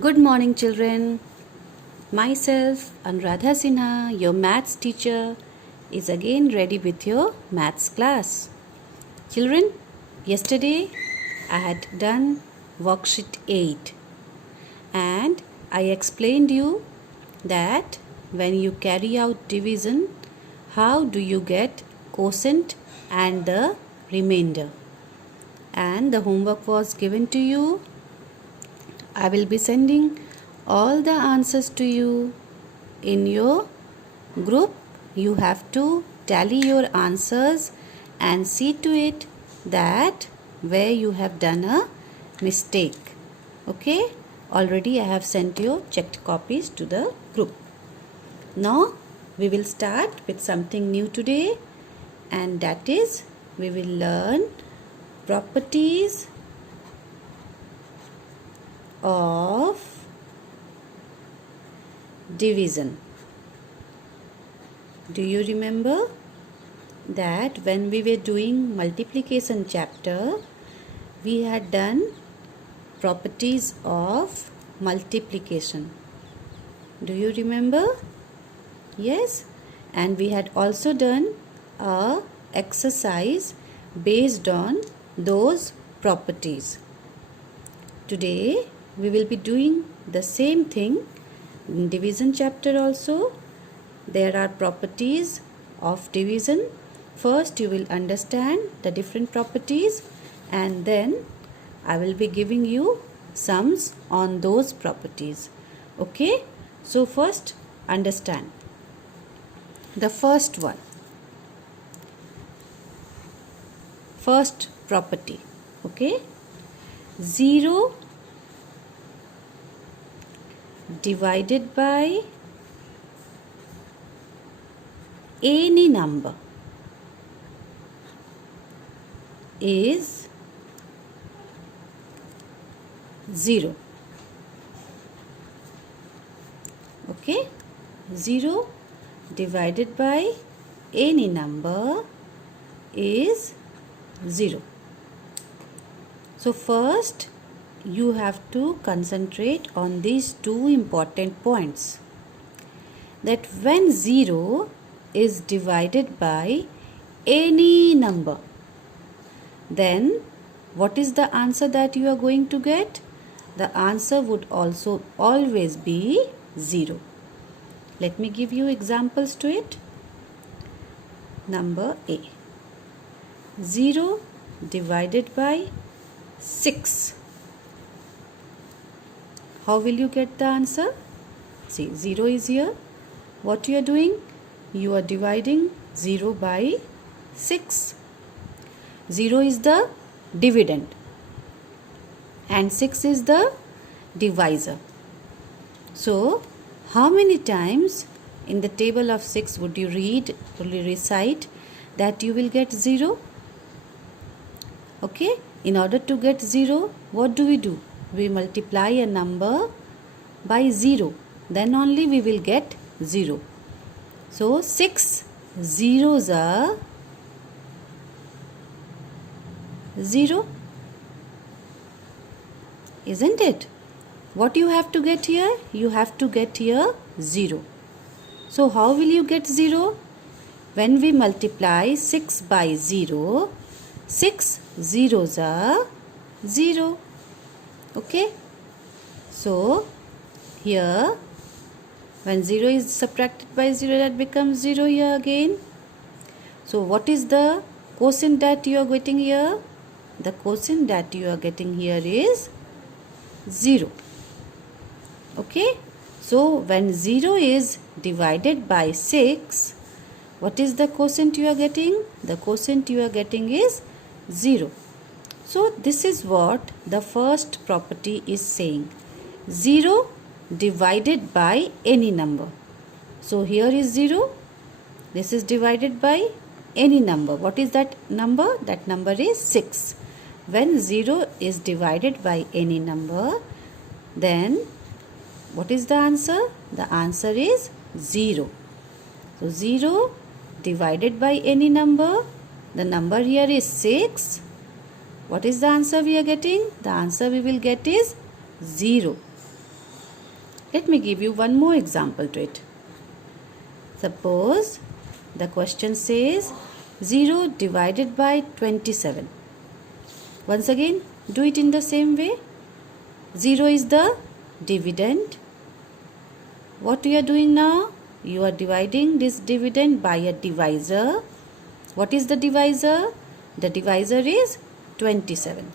Good morning, children. Myself, Anuradha Sinha, your maths teacher, is again ready with your maths class. Children, yesterday I had done worksheet 8 and I explained you that when you carry out division, how do you get quotient and the remainder. And the homework was given to you. I will be sending all the answers to you in your group. You have to tally your answers and see to it that where you have done a mistake. Okay? Already I have sent you checked copies to the group. Now we will start with something new today, and that is we will learn properties of division. Do you remember that when we were doing multiplication chapter, we had done properties of multiplication? Do you remember? Yes. And we had also done a exercise based on those properties. Today we will be doing the same thing in division chapter also. There are properties of division. First you will understand the different properties, and then I will be giving you sums on those properties. Okay? So first understand the first one. First property. Okay? 0 divided by any number is 0. Okay? 0 divided by any number is 0. So first you have to concentrate on these two important points. That when 0 is divided by any number, then what is the answer that you are going to get? The answer would also always be 0. Let me give you examples to it. Number A. 0 divided by 6. How will you get the answer? See, 0 is here. What you are doing? You are dividing 0 by 6. 0 is the dividend and 6 is the divisor. So, how many times in the table of 6 would you recite that you will get 0? Okay, in order to get 0, what do? We multiply a number by 0. Then only we will get 0. So, 6 zeros are 0. Isn't it? What you have to get here? You have to get here 0. So, how will you get 0? When we multiply 6 by 0, 6 zeros are 0. Okay? So, here when 0 is subtracted by 0, that becomes 0 here again. So, what is the quotient that you are getting here? The quotient that you are getting here is 0. Okay? So, when 0 is divided by 6, what is the quotient you are getting? The quotient you are getting is 0. So, this is what the first property is saying. 0 divided by any number. So, here is 0. This is divided by any number. What is that number? That number is 6. When 0 is divided by any number, then what is the answer? The answer is 0. So, 0 divided by any number. The number here is 6. What is the answer we are getting? The answer we will get is 0. Let me give you one more example to it. Suppose the question says 0 divided by 27. Once again, do it in the same way. 0 is the dividend. What we are doing now? You are dividing this dividend by a divisor. What is the divisor? The divisor is 27.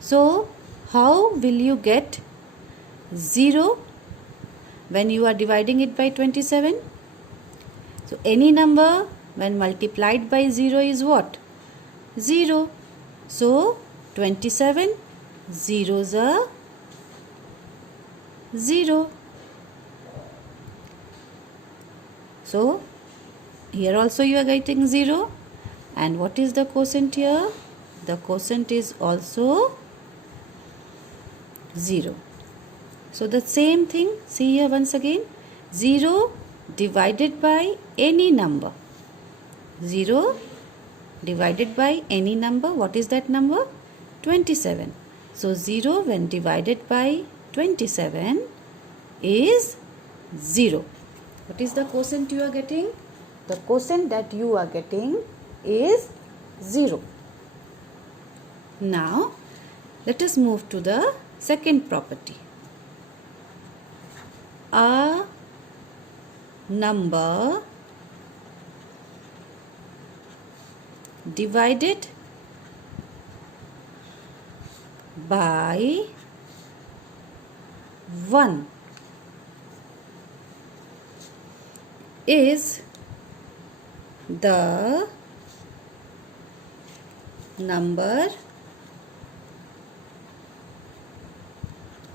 So, how will you get 0 when you are dividing it by 27? So, any number when multiplied by 0 is what? 0. So, 27 zeros are 0. So, here also you are getting 0. And what is the quotient here? The quotient is also 0. So, the same thing, see here once again, 0 divided by any number. 0 divided by any number. What is that number? 27. So, 0 when divided by 27 is 0. What is the quotient you are getting? The quotient that you are getting is 0. Now, let us move to the second property. A number divided by 1 is the number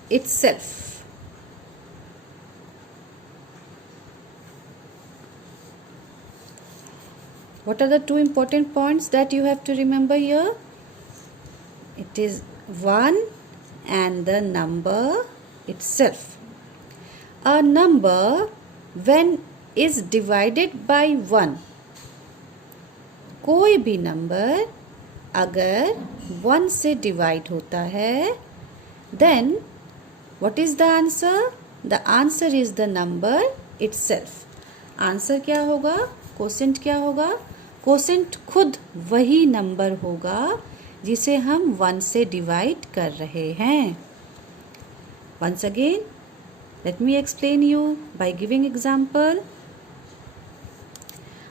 itself. What are the two important points that you have to remember here? It is 1 and the number itself. A number when is divided by 1, कोई भी number अगर 1 से divide होता है, then what is the answer? The answer is the number itself. Answer क्या होगा? Quotient क्या होगा? क्वोशेंट खुद वही नंबर होगा जिसे हम 1 से डिवाइड कर रहे हैं. Once again, let me explain you by giving example.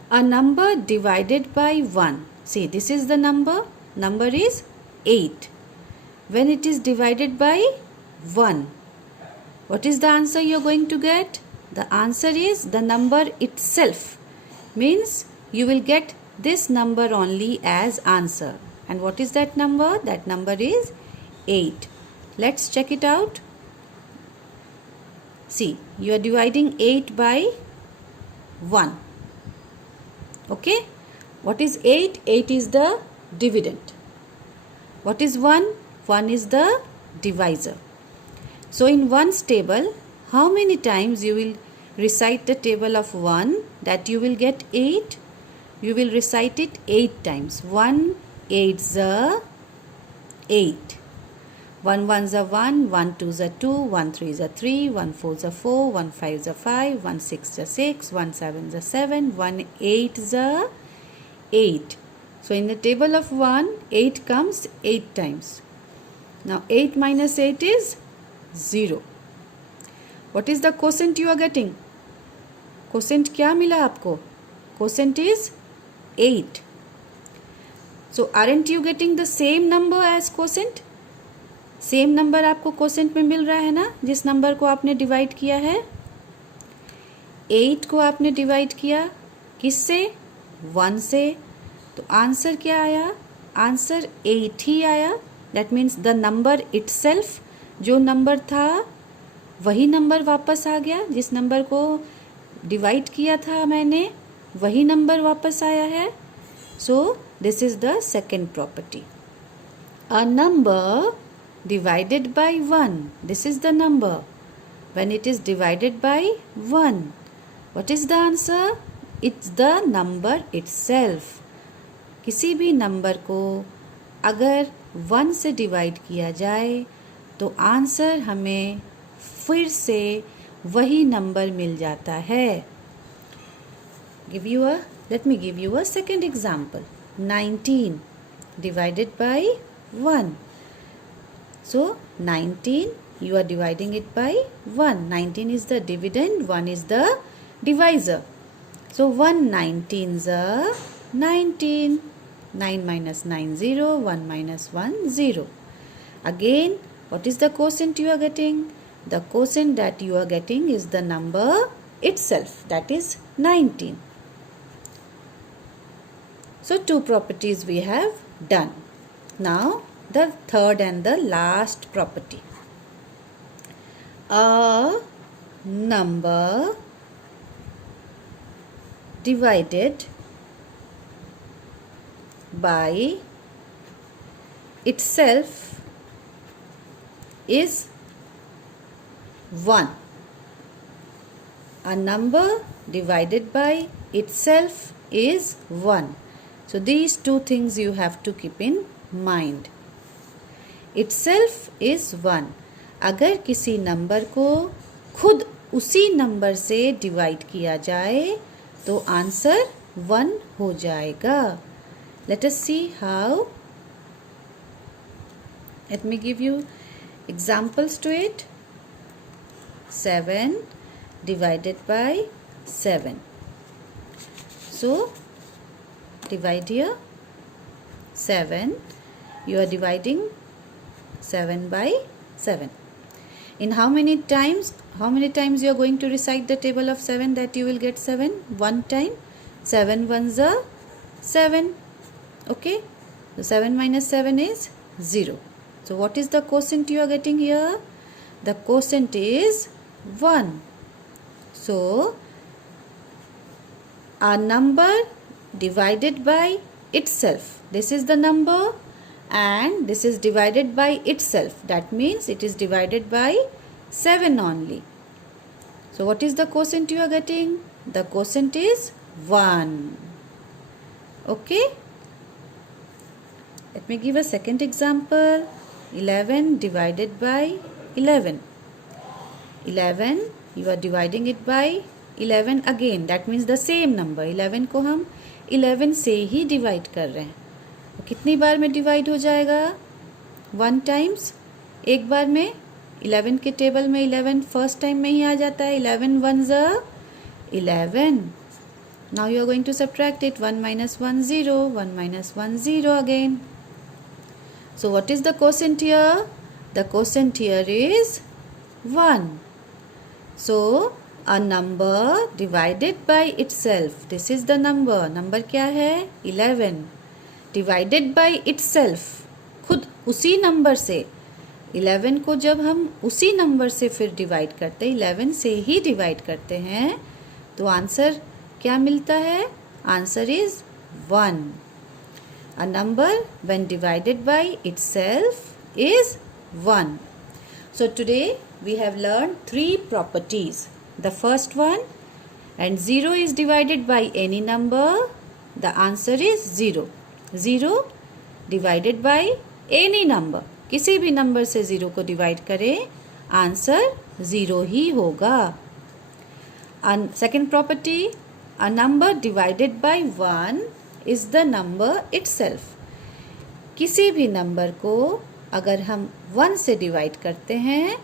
A number divided by 1. See, this is the number. Number is 8. When it is divided by 1, what is the answer you are going to get? The answer is the number itself. Means you will get this number only as answer. And what is that number? That number is 8. Let's check it out. See, you are dividing 8 by 1. Okay? What is 8? 8 is the dividend. What is 1? 1 is the divisor. So, in 1's table, how many times you will recite the table of 1 that you will get 8? You will recite it 8 times. 1 8's are 8. 1 1's are 1, 1 2's are 2, 1 3's are 3, 1 4's are 4, 1 5's are 5, 1 6's are 6, 1 7's are 7, 1 8's are 8. So, in the table of 1, 8 comes 8 times. Now, 8 minus 8 is 0. What is the quotient you are getting? Quotient क्या मिला आपको? Quotient is 8. So, aren't you getting the same number as quotient? Same number आपको quotient में मिल रहा है ना, जिस number को आपने डिवाइड किया है. 8 को आपने डिवाइड किया किससे? 1 से. तो आंसर क्या आया? आंसर 8 ही आया. That means the number itself, जो नंबर था वही नंबर वापस आ गया. जिस नंबर को डिवाइड किया था मैंने वही नंबर वापस आया है. So this is the second property. A number divided by 1. This is the number. When it is divided by 1, what is the answer? It's the number itself. किसी भी नंबर को अगर 1 से डिवाइड किया जाए तो आंसर हमें फिर से वही नंबर मिल जाता है. Let me give you a second example. 19 divided by 1. So 19, you are dividing it by 1. 19 is the dividend, 1 is the divisor. So 1 19s are 19. 9 minus 9 0, 1 minus 1 0. Again, what is the quotient you are getting? The quotient that you are getting is the number itself, that is 19. So two properties we have done. Now the third and the last property. A number divided by itself is 1. A number divided by itself is 1. So these two things you have to keep in mind. Itself is 1. अगर किसी number को खुद उसी number से divide किया जाए तो answer 1 हो जाएगा. Let us see how. Let me give you examples to it. 7 divided by 7. So divide here. 7, you are dividing 7 by 7. In how many times you are going to recite the table of 7 that you will get 7? One time. 7 ones are 7. Okay, so 7 minus 7 is 0. So what is the quotient you are getting here? The quotient is 1. So a number divided by itself, this is the number and this is divided by itself, that means it is divided by 7 only. So what is the quotient you are getting? The quotient is 1. Okay, let me give a second example. 11 divided by 11. 11, you are dividing it by 11 again, that means the same number. 11 को हम 11 से ही divide कर रहे हैं. तो कितनी बार में divide हो जाएगा? 1 टाइम्स. एक बार में 11 के टेबल में 11 फर्स्ट टाइम में ही आ जाता है. 11 ones are 11. Now you are going to subtract it. 1 minus 1 0, 1 minus 1 0 again. So what is the quotient here? The quotient here is 1. So a number divided by itself, this is the number. Number क्या है? 11. Divided by itself, खुद उसी number से. 11 को जब हम उसी number से फिर डिवाइड करते हैं, 11 से ही डिवाइड करते हैं, तो आंसर क्या मिलता है? Answer is 1. A number when divided by itself is 1. So today we have learned 3 properties. The first one, and 0 is divided by any number, the answer is 0. 0 divided by any number, किसी भी number से 0 को divide करें, answer 0 ही होगा. Second property, a number divided by 1 is the number itself. किसी भी number को अगर हम 1 से डिवाइड करते हैं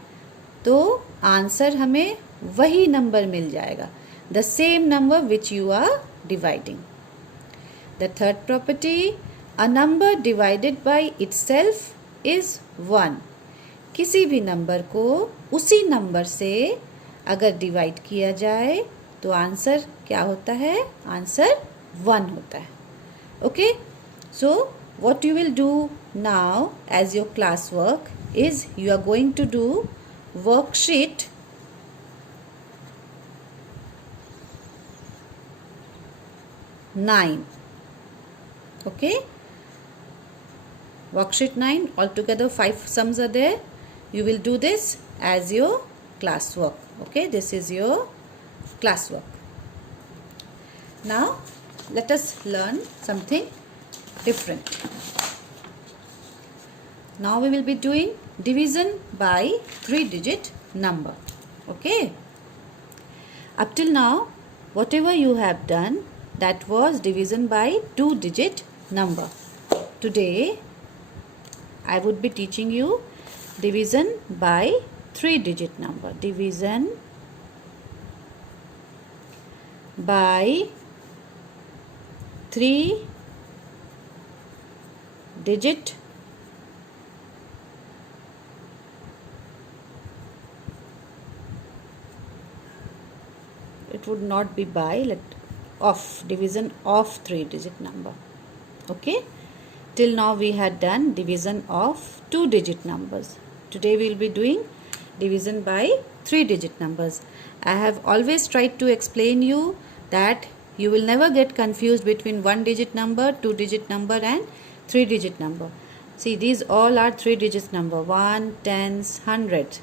तो आंसर हमें वही नंबर मिल जाएगा. The same number which you are dividing. The third property, a number divided by itself is 1. किसी भी नंबर को उसी नंबर से अगर डिवाइड किया जाए तो आंसर क्या होता है? आंसर 1 होता है. Okay, so what you will do now as your classwork is you are going to do worksheet 9. Okay, worksheet 9, altogether 5 sums are there. You will do this as your classwork. Okay, this is your classwork. Now let us learn something different. Now we will be doing division by 3-digit number. Okay, Up till now, whatever you have done, that was division by 2-digit number. Today, I would be teaching you division by 3-digit number. Division by 3-digit it would not be by, of division of 3-digit number. Okay, till now we had done division of 2-digit numbers. Today we will be doing division by 3-digit numbers. I have always tried to explain you that you will never get confused between 1-digit number, 2-digit number and 3-digit number. See, these all are 3-digit number: 1, tens, 100,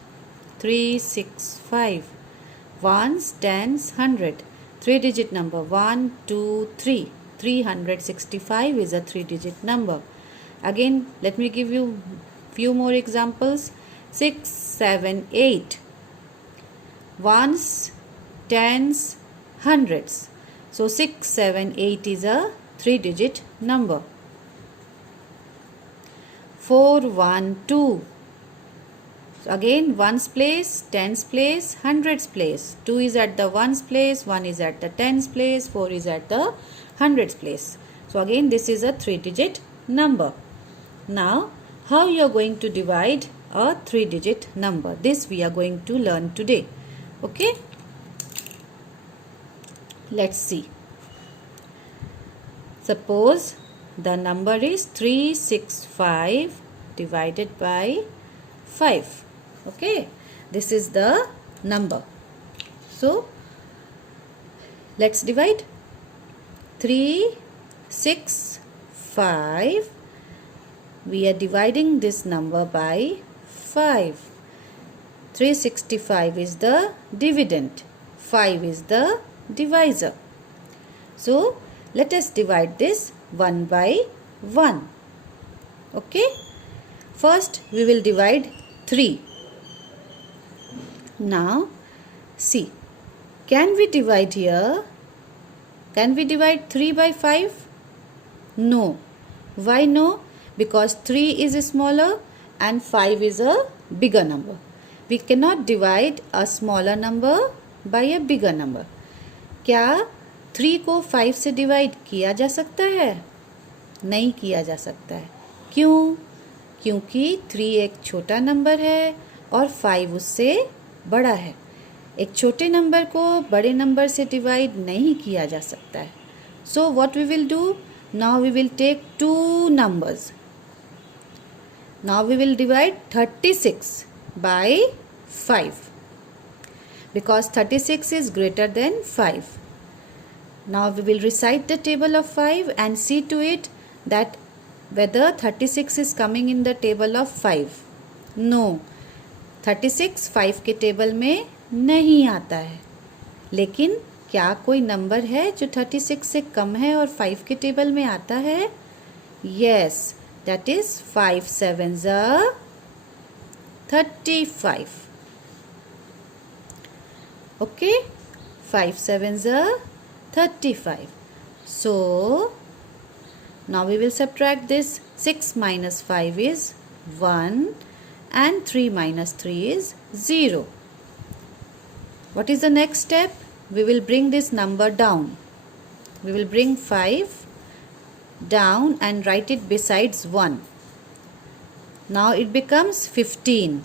3, 6, 5. Ones, tens, 100. 3-digit number: 1, 2, 3. 365 is a 3-digit number. Again, let me give you few more examples. 6, 7, 8. Ones, tens, hundreds. So 6, 7, 8 is a 3-digit number. 4, 1, 2. So again, ones place, tens place, hundreds place. 2 is at the ones place, 1 is at the tens place, 4 is at the hundreds place. So again, this is a 3-digit number. Now, how you are going to divide a 3-digit number? This we are going to learn today. Okay? Let's see. Suppose the number is 365 divided by 5. Okay, this is the number. So, let's divide. 3, 6, 5. We are dividing this number by 5. 365 is the dividend. 5 is the divisor. So, let us divide this 1 by 1. Okay. First, we will divide 3. Now, see, can we divide here? Can we divide 3 by 5? No. Why no? Because 3 is smaller and 5 is a bigger number. We cannot divide a smaller number by a bigger number. क्या 3 को 5 से divide किया जा सकता है? नहीं किया जा सकता है. क्यों? क्योंकि 3 एक छोटा नंबर है और 5 उससे बड़ा है. एक छोटे नंबर को बड़े नंबर से डिवाइड नहीं किया जा सकता है. So what we will do? Now we will take 2 numbers. Now we will divide 36 by 5 because 36 is greater than 5. Now we will recite the table of 5 and see to it that whether 36 is coming in the table of 5. No, 36 5 के table में नहीं आता है. लेकिन क्या कोई number है जो 36 से कम है और 5 के टेबल में आता है? Yes, that is 5 sevens are 35. Okay, 5 sevens are 35. So, now we will subtract this. 6 minus 5 is 1 and 3 minus 3 is 0. What is the next step? We will bring this number down. We will bring 5 down and write it besides 1. Now it becomes 15.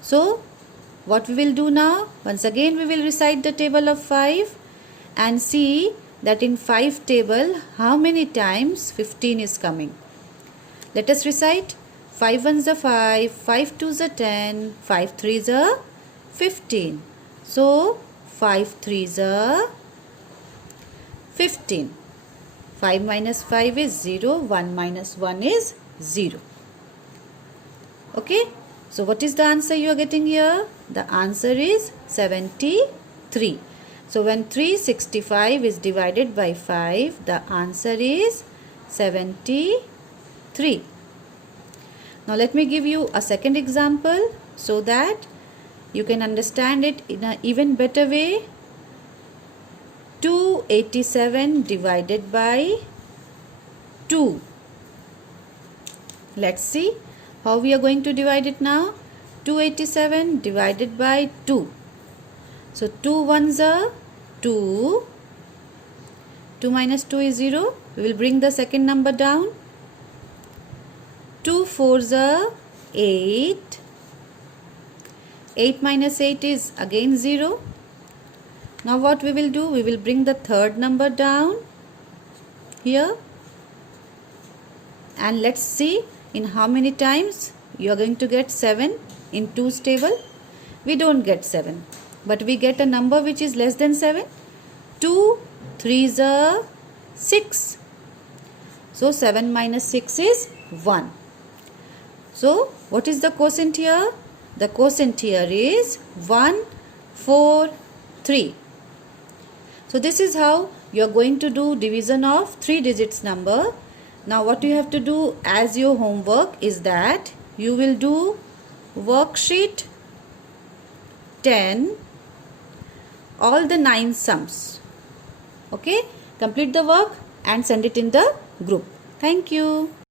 So, what we will do now? Once again we will recite the table of 5 and see that in 5 table how many times 15 is coming. Let us recite. 5 ones are 5, 5 twos are 10, 5 threes are 15. So, 5 threes are 15. 5 minus 5 is 0, 1 minus 1 is 0. Okay, so what is the answer you are getting here? The answer is 73. So when 365 is divided by 5, the answer is 73. Now let me give you a second example so that you can understand it in an even better way. 287 divided by 2. Let's see how we are going to divide it now. 287 divided by 2. So 2 ones are 2. 2 minus 2 is 0. We will bring the second number down. 2 fours are 8. 8 minus 8 is again 0. Now what we will do? We will bring the third number down here. And let's see in how many times you are going to get 7 in 2's table. We don't get 7. But we get a number which is less than 7. 2 threes are 6. So 7 minus 6 is 1. So what is the quotient here? The quotient here is 1, 4, 3. So this is how you are going to do division of 3 digits number. Now what you have to do as your homework is that you will do worksheet 10, all the 9 sums. Okay, complete the work and send it in the group. Thank you.